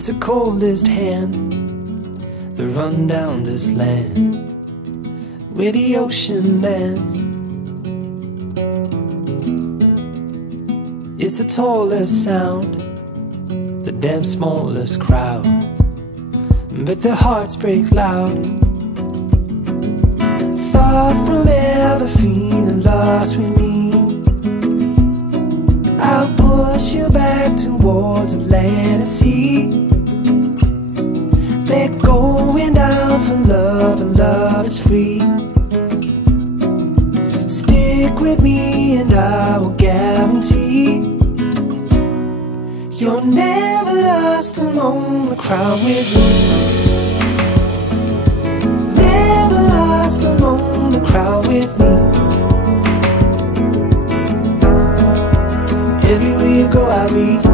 It's the coldest hand that run down this land where the ocean ends. It's the tallest sound, the damn smallest crowd, but their hearts break loud. Far from ever feeling lost with me, I'll push you back towards the land and sea. They're going down for love, and love is free. Stick with me and I will guarantee you're never lost among the crowd with me. Never lost among the crowd with me. Everywhere you go I'll be.